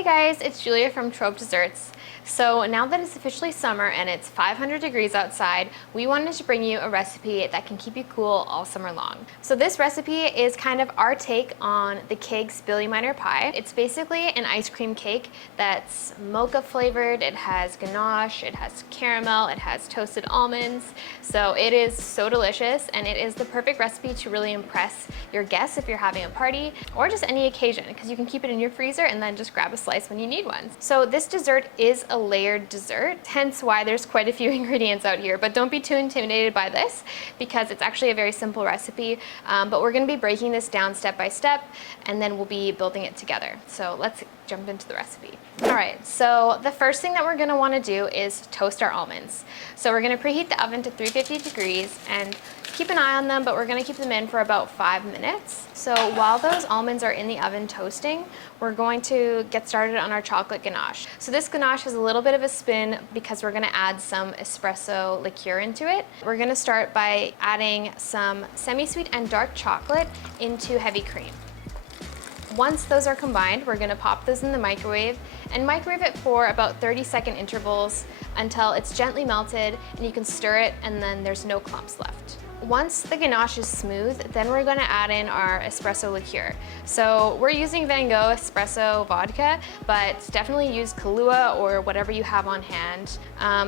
Hey guys, it's Julia from Trope Desserts. So now that it's officially summer and it's 500 degrees outside, we wanted to bring you a recipe that can keep you cool all summer long. So this recipe is kind of our take on the Keg's Billy Miner pie. It's basically an ice cream cake that's mocha flavored. It has ganache, it has caramel, it has toasted almonds. So it is so delicious, and it is the perfect recipe to really impress your guests if you're having a party or just any occasion, because you can keep it in your freezer and then just grab a slice when you need one. So this dessert is a layered dessert, hence why there's quite a few ingredients out here, but don't be too intimidated by this because it's actually a very simple recipe, but we're going to be breaking this down step by step, and then we'll be building it together. So let's jump into the recipe. All right, so the first thing that we're going to want to do is toast our almonds. So we're going to preheat the oven to 350 degrees and keep an eye on them, but we're going to keep them in for about 5 minutes. So while those almonds are in the oven toasting, we're going to get started on our chocolate ganache. So this ganache has a little bit of a spin because we're going to add some espresso liqueur into it. We're going to start by adding some semi-sweet and dark chocolate into heavy cream. Once those are combined, we're going to pop those in the microwave and microwave it for about 30-second intervals until it's gently melted and you can stir it and then there's no clumps left. Once the ganache is smooth, then we're going to add in our espresso liqueur. So we're using Van Gogh espresso vodka, but definitely use Kahlua or whatever you have on hand.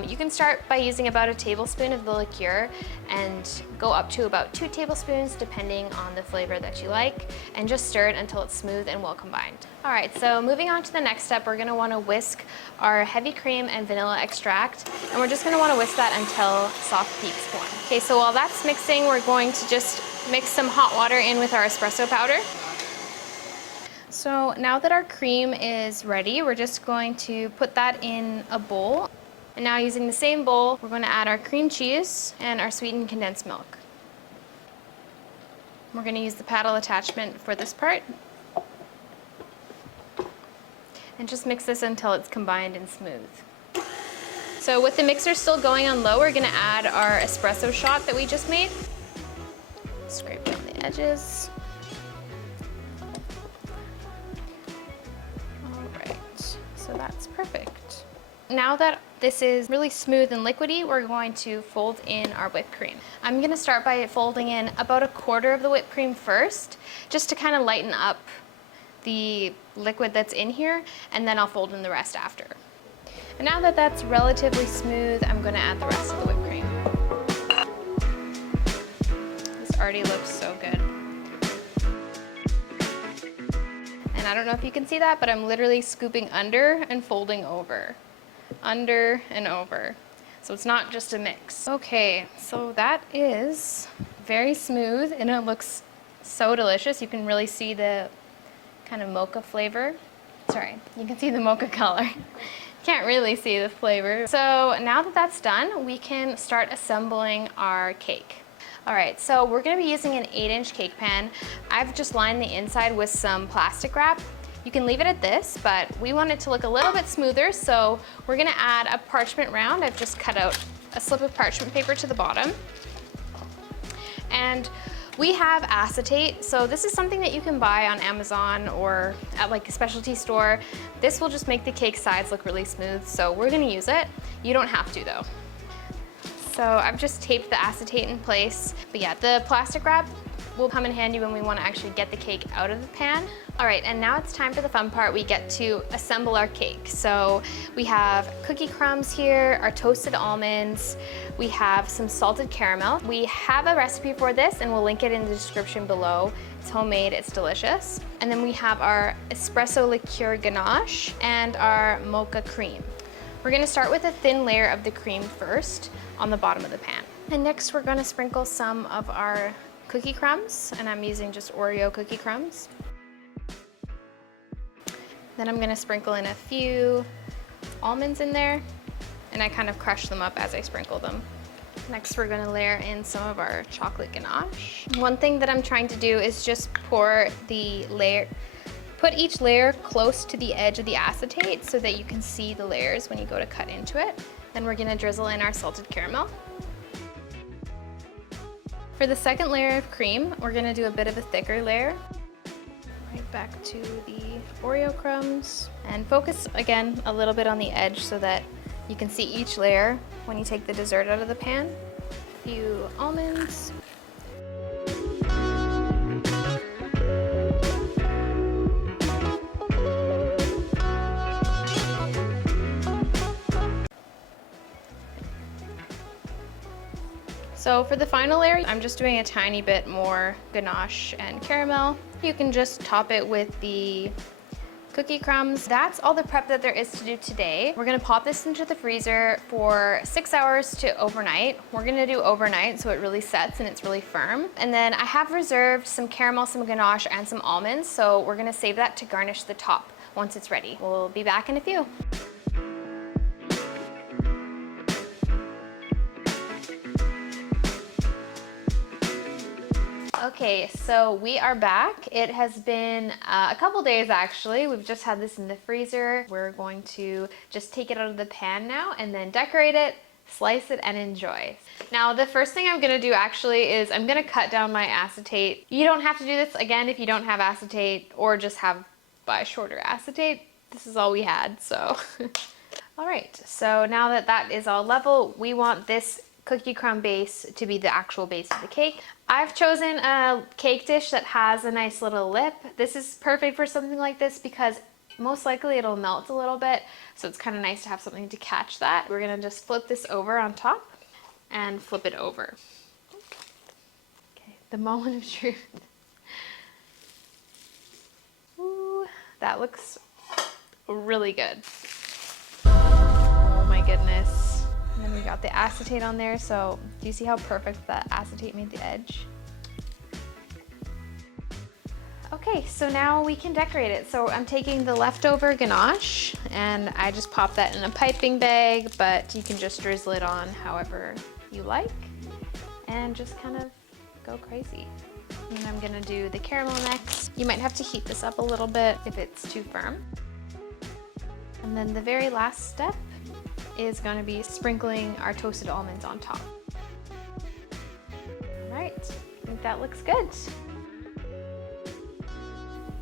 You can start by using about a tablespoon of the liqueur and go up to about 2 tablespoons depending on the flavor that you like, and just stir it until it's smooth and well combined. All right, so moving on to the next step, we're going to want to whisk our heavy cream and vanilla extract, and we're just going to want to whisk that until soft peaks form. Okay, so while that's mixing, we're going to just mix some hot water in with our espresso powder. So now that our cream is ready, we're just going to put that in a bowl. And now using the same bowl, we're going to add our cream cheese and our sweetened condensed milk. We're going to use the paddle attachment for this part. And just mix this until it's combined and smooth. So with the mixer still going on low, we're going to add our espresso shot that we just made. Scrape down the edges. All right, so that's perfect. Now that this is really smooth and liquidy, we're going to fold in our whipped cream. I'm going to start by folding in about 1/4 of the whipped cream first, just to kind of lighten up the liquid that's in here, and then I'll fold in the rest after. And now that that's relatively smooth, I'm going to add the rest of the whipped cream. This already looks so good. And I don't know if you can see that, but I'm literally scooping under and folding over. Under and over. So it's not just a mix. Okay, so that is very smooth and it looks so delicious. You can really see the kind of mocha flavor. Sorry, you can see the mocha color. Can't really see the flavor. So now that that's done, we can start assembling our cake. All right, so we're gonna be using an 8-inch cake pan. I've just lined the inside with some plastic wrap. You can leave it at this, but we want it to look a little bit smoother, so we're gonna add a parchment round. I've just cut out a slip of parchment paper to the bottom. And we have acetate, so this is something that you can buy on Amazon or at like a specialty store. This will just make the cake sides look really smooth, so we're gonna use it. You don't have to though. So I've just taped the acetate in place, but yeah, the plastic wrap will come in handy when we want to actually get the cake out of the pan. All right, and now it's time for the fun part. We get to assemble our cake. So we have cookie crumbs here, our toasted almonds, we have some salted caramel. We have a recipe for this and we'll link it in the description below. It's homemade, it's delicious. And then we have our espresso liqueur ganache and our mocha cream. We're gonna start with a thin layer of the cream first on the bottom of the pan. And next we're gonna sprinkle some of our cookie crumbs, and I'm using just Oreo cookie crumbs. Then I'm gonna sprinkle in a few almonds in there, and I kind of crush them up as I sprinkle them. Next we're gonna layer in some of our chocolate ganache. One thing that I'm trying to do is just pour the layer, put each layer close to the edge of the acetate so that you can see the layers when you go to cut into it. Then we're gonna drizzle in our salted caramel. For the second layer of cream, we're gonna do a bit of a thicker layer. Right back to the Oreo crumbs. And focus again a little bit on the edge so that you can see each layer when you take the dessert out of the pan. A few almonds. So for the final layer, I'm just doing a tiny bit more ganache and caramel. You can just top it with the cookie crumbs. That's all the prep that there is to do today. We're gonna pop this into the freezer for 6 hours to overnight. We're gonna do overnight so it really sets and it's really firm. And then I have reserved some caramel, some ganache, and some almonds, so we're gonna save that to garnish the top once it's ready. We'll be back in a few. Okay, so we are back. It has been a couple days actually. We've just had this in the freezer. We're going to just take it out of the pan now and then decorate it, slice it, and enjoy. Now, the first thing I'm gonna do actually is I'm gonna cut down my acetate. You don't have to do this again if you don't have acetate or just buy shorter acetate. This is all we had, so. All right, so now that that is all level, we want this cookie crumb base to be the actual base of the cake. I've chosen a cake dish that has a nice little lip. This is perfect for something like this because most likely it'll melt a little bit, so it's kind of nice to have something to catch that. We're gonna just flip this over on top and flip it over. Okay, the moment of truth. Ooh, that looks really good. Oh my goodness. And then we got the acetate on there, so do you see how perfect that acetate made the edge? Okay, so now we can decorate it. So I'm taking the leftover ganache and I just pop that in a piping bag, but you can just drizzle it on however you like and just kind of go crazy. And I'm gonna do the caramel next. You might have to heat this up a little bit if it's too firm. And then the very last step is going to be sprinkling our toasted almonds on top. All right, I think that looks good.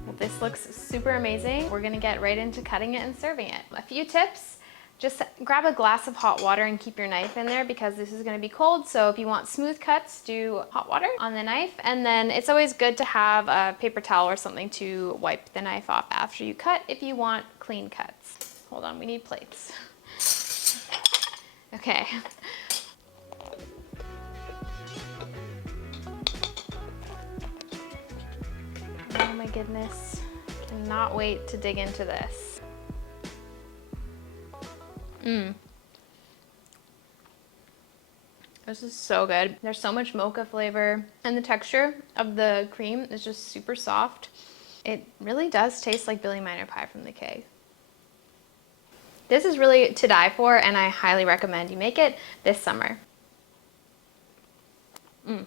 Well, this looks super amazing. We're going to get right into cutting it and serving it. A few tips: just grab a glass of hot water and keep your knife in there because this is going to be cold. So if you want smooth cuts, do hot water on the knife. And then it's always good to have a paper towel or something to wipe the knife off after you cut if you want clean cuts. Hold on, we need plates. Okay. Oh my goodness. Cannot wait to dig into this. This is so good. There's so much mocha flavor and the texture of the cream is just super soft. It really does taste like Billy Miner pie from the K. This is really to die for, and I highly recommend you make it this summer. I'm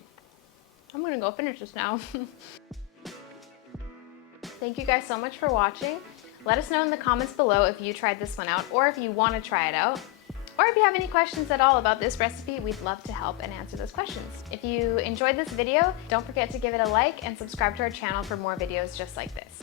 gonna go finish this now. Thank you guys so much for watching. Let us know in the comments below if you tried this one out or if you want to try it out. Or if you have any questions at all about this recipe, we'd love to help and answer those questions. If you enjoyed this video, don't forget to give it a like and subscribe to our channel for more videos just like this.